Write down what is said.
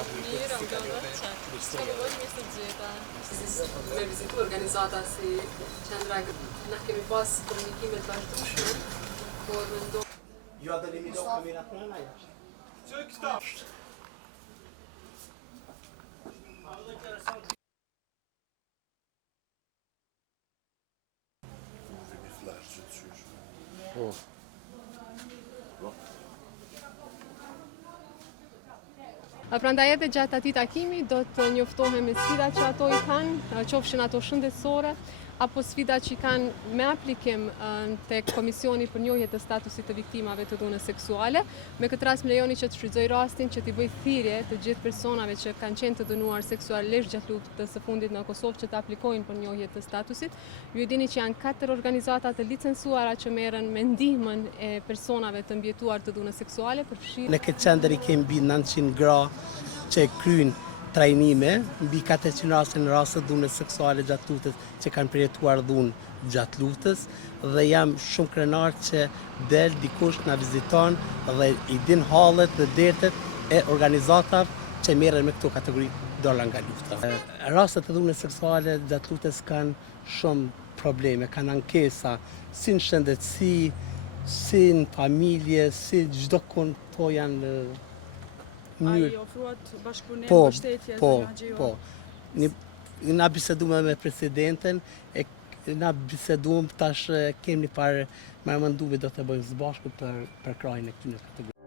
Mirë, Ska më bëjmë mirë të gjeta. Me vizitu organizata si qendra, na kemi pas komunikime të vazhdueshme, por mendoj. Jo da limito kamerat në jashtë. Çek këta. Po. Prandaj edhe gjatë atij takimi do të njoftohemi sfidat që ato i kanë, qofshin ato shëndetësore, apo sfidat që i kanë me aplikim tek Komisioni për njohje të statusit të viktimave të dhunës seksuale. Me këtë rast më lejoni që të shfrytëzoj rastin që t'i bëj thirrje të gjithë personave që kanë qenë të dënuar seksualisht gjatë luftës së fundit në Kosovë që të aplikojnë për njohje të statusit. Ju e dini që janë 4 organizata të licencuara që merren me ndihmën e personave të mbjetuar të dhunës seksuale përfshirë. Në këtë qendër i kemi mbi 900 gra që kryjnë trajnime, mbi 400 raste në raste dhunës seksuale gjatë luftës që kanë përjetuar dhunë gjatë luftës dhe jam shumë krenar që del dikush na viziton dhe i din hallet dhe dertet e organizatave që merren me këto kategori dola nga lufta. Rastet e dhunës seksuale gjatë luftës kanë shumë probleme, kanë ankesa, si në shëndetësi, si në familje, si çdo kënd to janë A i ofruat bashkëpunim, po, mbështetje? Po. Na biseduam me presidenten, na biseduam tash kemi një parë marrëmendime do të bëjmë së bashku për krajin e këtyre kategorive.